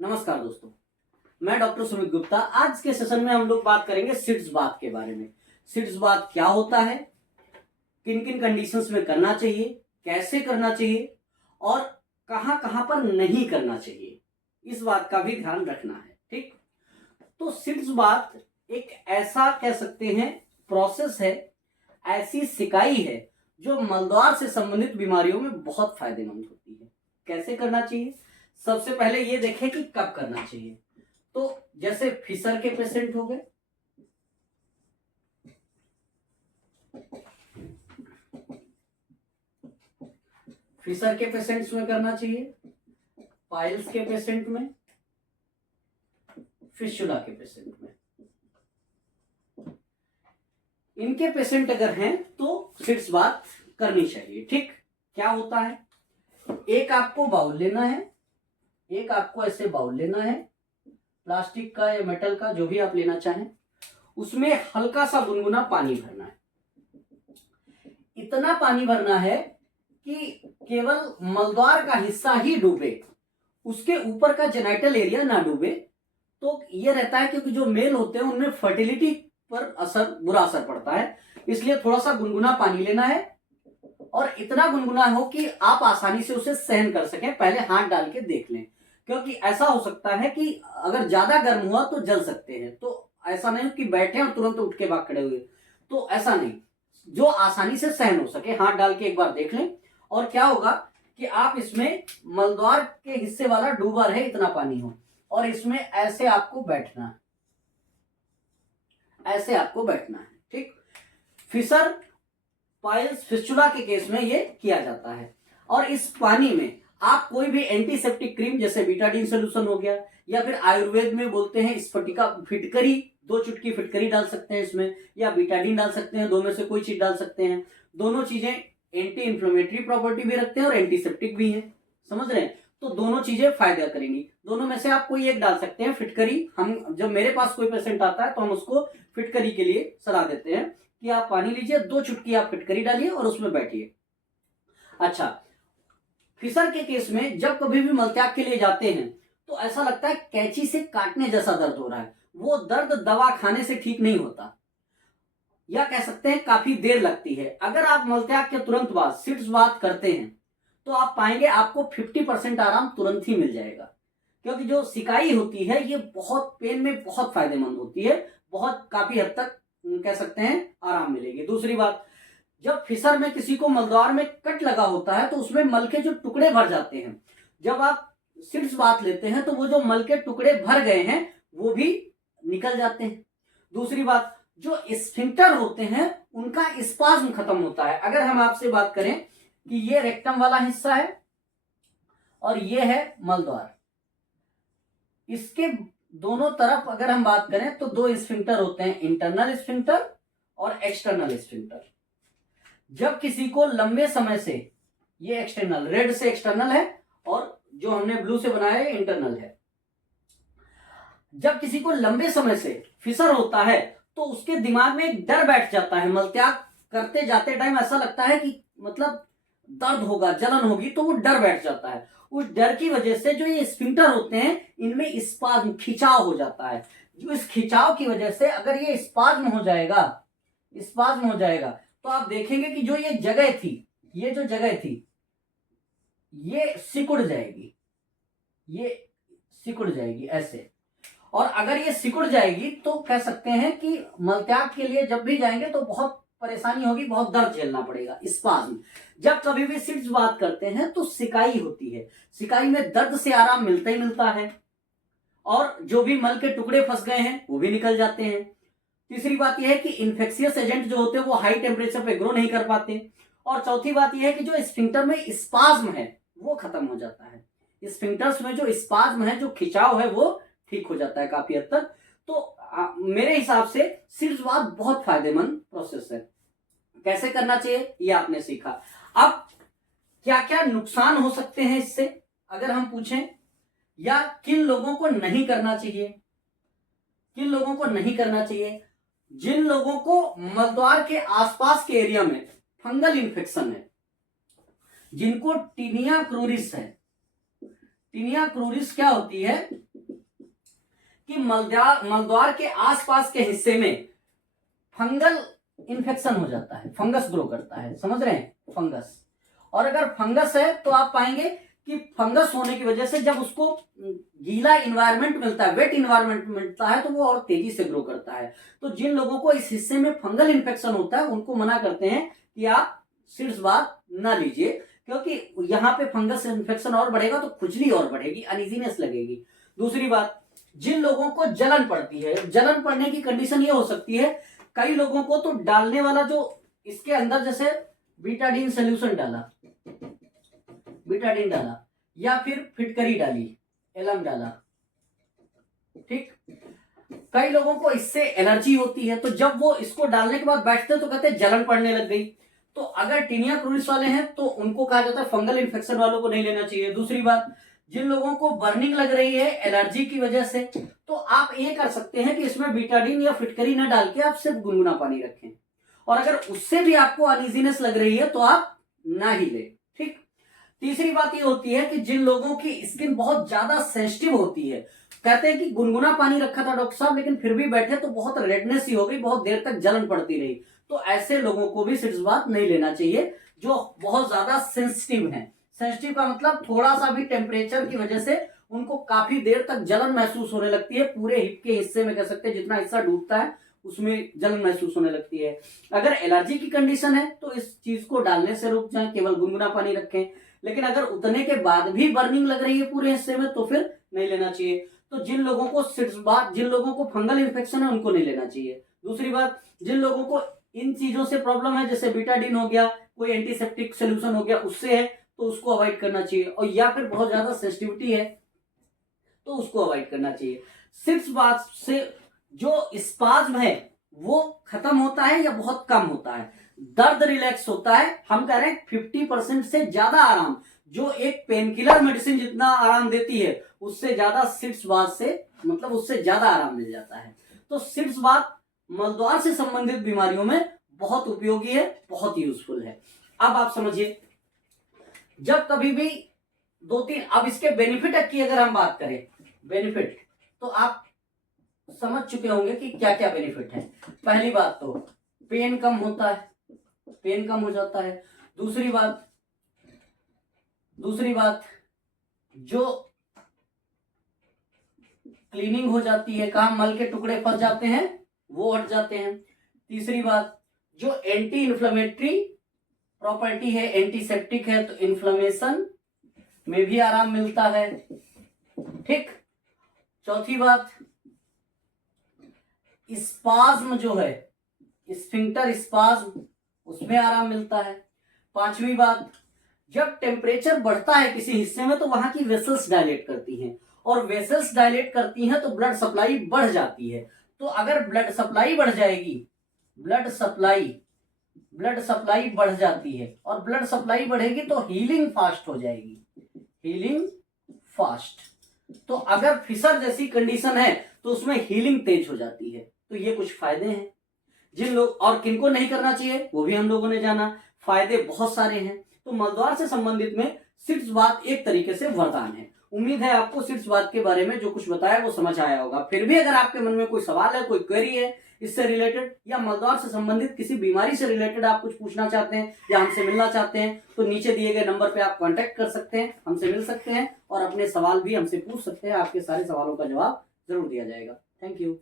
नमस्कार दोस्तों, मैं डॉक्टर सुमित गुप्ता। आज के सेशन में हम लोग बात करेंगे सिट्स बाथ के बारे में। सिट्स बाथ क्या होता है, किन किन कंडीशंस में करना चाहिए, कैसे करना चाहिए और कहां कहां पर नहीं करना चाहिए, इस बात का भी ध्यान रखना है। ठीक, तो सिट्स बाथ एक ऐसा कह सकते हैं प्रोसेस है, ऐसी सिकाई है जो मलद्वार से संबंधित बीमारियों में बहुत फायदेमंद होती है। कैसे करना चाहिए, सबसे पहले ये देखें कि कब करना चाहिए। तो जैसे फिशर के पेशेंट हो गए, फिशर के पेशेंट्स में करना चाहिए, पाइल्स के पेशेंट में, फिस्टुला के पेशेंट में। इनके पेशेंट अगर हैं तो सिट्स बात करनी चाहिए। ठीक, क्या होता है, एक आपको बाउल लेना है, एक आपको ऐसे बाउल लेना है, प्लास्टिक का या मेटल का, जो भी आप लेना चाहें। उसमें हल्का सा गुनगुना पानी भरना है। इतना पानी भरना है कि केवल मलद्वार का हिस्सा ही डूबे, उसके ऊपर का जेनाइटल एरिया ना डूबे। तो यह रहता है क्योंकि जो मेल होते हैं उनमें फर्टिलिटी पर बुरा असर पड़ता है, इसलिए थोड़ा सा गुनगुना पानी लेना है और इतना गुनगुना हो कि आप आसानी से उसे सहन कर सकें। पहले हाथ डाल के देख लें, क्योंकि ऐसा हो सकता है कि अगर ज्यादा गर्म हुआ तो जल सकते हैं। तो ऐसा नहीं कि बैठे और तुरंत उठ के भाग खड़े हुए, तो ऐसा नहीं, जो आसानी से सहन हो सके हाथ डाल के एक बार देख लें। और क्या होगा कि आप इसमें मलद्वार के हिस्से वाला डूबा रहे, इतना पानी हो, और इसमें ऐसे आपको बैठना है, ऐसे आपको बैठना है। ठीक, फिशर, पाइल्स, फिस्टुला के केस में ये किया जाता है। और इस पानी में आप कोई भी एंटीसेप्टिक क्रीम, जैसे बीटाडीन सोल्यूशन हो गया, या फिर आयुर्वेद में बोलते हैं स्फटिका फिटकरी, 2 चुटकी फिटकरी डाल सकते हैं इसमें, या बीटाडीन डाल सकते हैं, दो में से कोई चीज डाल सकते हैं। दोनों चीजें एंटी इंफ्लेमेटरी प्रॉपर्टी भी रखते हैं और एंटीसेप्टिक भी है, समझ रहे हैं। तो दोनों चीजें फायदा करेंगी। दोनों में से आप कोई एक डाल सकते हैं। फिटकरी, हम जब मेरे पास कोई पेशेंट आता है तो हम उसको फिटकरी के लिए सलाह देते हैं कि आप पानी लीजिए, 2 चुटकी आप फिटकरी डालिए और उसमें बैठिए। अच्छा, फिशर के केस में जब कभी भी मलत्याग के लिए जाते हैं तो ऐसा लगता है कैंची से काटने जैसा दर्द हो रहा है। वो दर्द दवा खाने से ठीक नहीं होता, या कह सकते हैं काफी देर लगती है। अगर आप मलत्याग के तुरंत बाद सिट्स बात करते हैं तो आप पाएंगे आपको 50% आराम तुरंत ही मिल जाएगा, क्योंकि जो सिकाई होती है ये बहुत पेन में बहुत फायदेमंद होती है, बहुत काफी हद तक कह सकते हैं आराम मिलेगी। दूसरी बात, जब फिशर में किसी को मलद्वार में कट लगा होता है तो उसमें मल के जो टुकड़े भर जाते हैं, जब आप सिट्स बात लेते हैं तो वो जो मल के टुकड़े भर गए हैं वो भी निकल जाते हैं। दूसरी बात, जो स्फिंक्टर होते हैं उनका स्पाज्म खत्म होता है। अगर हम आपसे बात करें कि ये रेक्टम वाला हिस्सा है और ये है मलद्वार, इसके दोनों तरफ अगर हम बात करें तो 2 स्फिंक्टर होते हैं, इंटरनल स्फिंक्टर और एक्सटर्नल स्फिंक्टर। जब किसी को लंबे समय से, ये एक्सटर्नल, रेड से एक्सटर्नल है और जो हमने ब्लू से बनाया है इंटरनल है, जब किसी को लंबे समय से फिशर होता है तो उसके दिमाग में एक डर बैठ जाता है। मलत्याग करते जाते टाइम ऐसा लगता है कि मतलब दर्द होगा, जलन होगी, तो वो डर बैठ जाता है। उस डर की वजह से जो ये स्फिंक्टर होते हैं इनमें स्पाज्म, खिंचाव हो जाता है। जो इस खिंचाव की वजह से अगर ये स्पाज्म हो जाएगा, स्पाज्म हो जाएगा, तो आप देखेंगे कि जो ये जगह थी, ये जो जगह थी ये सिकुड़ जाएगी, ये सिकुड़ जाएगी ऐसे। और अगर ये सिकुड़ जाएगी तो कह सकते हैं कि मलत्याग के लिए जब भी जाएंगे तो बहुत परेशानी होगी, बहुत दर्द झेलना पड़ेगा, स्पाज्म। जब कभी भी सिट्स बात करते हैं तो सिकाई होती है, सिकाई में दर्द से आराम मिलता ही मिलता है, और जो भी मल के टुकड़े फंस गए हैं वो भी निकल जाते हैं। तीसरी बात यह है कि इन्फेक्शियस एजेंट जो होते हैं वो हाई टेम्परेचर पे ग्रो नहीं कर पाते। और चौथी बात यह है कि जो स्फिंक्टर में स्पाज्म है वो खत्म हो जाता है। स्फिंक्टर्स में जो स्पाज्म है, जो खिंचाव है, वो ठीक हो जाता है काफी हद तक। तो मेरे हिसाब से सिट्स बात बहुत फायदेमंद प्रोसेस है। कैसे करना चाहिए ये आपने सीखा। अब क्या क्या नुकसान हो सकते हैं इससे अगर हम पूछें, या किन लोगों को नहीं करना चाहिए, किन लोगों को नहीं करना चाहिए। जिन लोगों को मलद्वार के आसपास के एरिया में फंगल इन्फेक्शन है, जिनको टीनिया क्रूरिस है। टीनिया क्रूरिस क्या होती है कि मलद्वार के आसपास के हिस्से में फंगल इन्फेक्शन हो जाता है, फंगस ग्रो करता है, समझ रहे हैं, फंगस। और अगर फंगस है तो आप पाएंगे कि फंगस होने की वजह से जब उसको गीला इन्वायरमेंट मिलता है, वेट इन्वायरमेंट मिलता है, तो वो और तेजी से ग्रो करता है। तो जिन लोगों को इस हिस्से में फंगल इन्फेक्शन होता है उनको मना करते हैं कि आप सीड्स बाथ ना लीजिए, क्योंकि यहाँ पे फंगस इन्फेक्शन और बढ़ेगा तो खुजली और बढ़ेगी, अनइजीनेस लगेगी। दूसरी बात, जिन लोगों को जलन पड़ती है, जलन पड़ने की कंडीशन ये हो सकती है, कई लोगों को तो डालने वाला जो इसके अंदर जैसे बीटाडीन सोल्यूशन डाला, बीटाडीन डाला या फिर फिटकरी डाली, एलम डाला, ठीक, कई लोगों को इससे एलर्जी होती है, तो जब वो इसको डालने के बाद बैठते हैं तो कहते हैं जलन पड़ने लग गई। तो अगर टीनिया क्रूरिस वाले हैं तो उनको कहा जाता है फंगल इन्फेक्शन वालों को नहीं लेना चाहिए। दूसरी बात, जिन लोगों को बर्निंग लग रही है एलर्जी की वजह से, तो आप ये कर सकते हैं कि इसमें बीटाडीन या फिटकरी ना डाल के आप सिर्फ गुनगुना पानी रखें, और अगर उससे भी आपको अनइजीनेस लग रही है तो आप ना ही ले, ठीक। तीसरी बात ये होती है कि जिन लोगों की स्किन बहुत ज्यादा सेंसिटिव होती है, कहते हैं कि गुनगुना पानी रखा था डॉक्टर साहब लेकिन फिर भी बैठे तो बहुत रेडनेस ही हो गई, बहुत देर तक जलन पड़ती रही, तो ऐसे लोगों को भी सीड्स बाथ नहीं लेना चाहिए जो बहुत ज्यादा सेंसिटिव हैं। सेंसिटिव का मतलब थोड़ा सा भी टेम्परेचर की वजह से उनको काफी देर तक जलन महसूस होने लगती है, पूरे हिप के हिस्से में कह सकते हैं, जितना हिस्सा डूबता है उसमें जलन महसूस होने लगती है। अगर एलर्जी की कंडीशन है तो इस चीज को डालने से रुक जाएं, केवल गुनगुना पानी रखें। लेकिन अगर उतने के बाद भी बर्निंग लग रही है पूरे हिस्से में तो फिर नहीं लेना चाहिए। तो जिन लोगों को सीड्स बाथ, जिन लोगों को फंगल इन्फेक्शन है उनको नहीं लेना चाहिए। दूसरी बात, जिन लोगों को इन चीजों से प्रॉब्लम है, जैसे बीटाडीन हो गया, कोई एंटीसेप्टिक सोल्यूशन हो गया, उससे है तो उसको अवॉइड करना चाहिए, और या फिर बहुत ज्यादा सेंसिटिविटी है तो उसको अवॉइड करना चाहिए। सीड्स बाथ से जो स्पाज्म है वो खत्म होता है या बहुत कम होता है, दर्द रिलैक्स होता है, हम कह रहे हैं 50% से ज्यादा आराम, जो एक पेनकिलर मेडिसिन जितना आराम देती है उससे ज्यादा सीड्स बाथ से, मतलब उससे ज्यादा आराम मिल जाता है। तो सीड्स बाथ मलद्वार से संबंधित बीमारियों में बहुत उपयोगी है, बहुत यूजफुल है। अब आप समझिए, जब कभी भी दो तीन, अब इसके बेनिफिट की अगर हम बात करें, बेनिफिट तो आप समझ चुके होंगे कि क्या क्या बेनिफिट है। पहली बात तो पेन कम होता है, पेन कम हो जाता है। दूसरी बात जो क्लीनिंग हो जाती है, कहाँ मल के टुकड़े फंस जाते हैं वो हट जाते हैं। तीसरी बात, जो एंटी इन्फ्लेमेटरी प्रॉपर्टी है, एंटीसेप्टिक है, तो इन्फ्लेमेशन में भी आराम मिलता है, ठीक। चौथी बात, स्पाज्म जो है, स्फिंक्टर स्पाज्म, उसमें आराम मिलता है। पांचवी बात, जब टेम्परेचर बढ़ता है किसी हिस्से में तो वहां की वेसल्स डायलेट करती हैं, और वेसल्स डायलेट करती हैं तो ब्लड सप्लाई बढ़ जाती है। तो अगर ब्लड सप्लाई बढ़ जाएगी, ब्लड सप्लाई बढ़ जाती है, और ब्लड सप्लाई बढ़ेगी तो हीलिंग फास्ट हो जाएगी, हीलिंग फास्ट। तो अगर फिशर जैसी कंडीशन है तो उसमें हीलिंग तेज हो जाती है। तो ये कुछ फायदे हैं। जिन लोग, और किनको नहीं करना चाहिए वो भी हम लोगों ने जाना, फायदे बहुत सारे हैं। तो मलद्वार से संबंधित में सीड्स बाथ एक तरीके से वरदान है। उम्मीद है आपको सीड्स बाथ के बारे में जो कुछ बताया वो समझ आया होगा। फिर भी अगर आपके मन में कोई सवाल है, कोई क्वेरी है इससे रिलेटेड, या मलद्वार से संबंधित किसी बीमारी से रिलेटेड आप कुछ पूछना चाहते हैं या हमसे मिलना चाहते हैं, तो नीचे दिए गए नंबर पे आप कांटेक्ट कर सकते हैं, हमसे मिल सकते हैं और अपने सवाल भी हमसे पूछ सकते हैं। आपके सारे सवालों का जवाब जरूर दिया जाएगा। Thank you.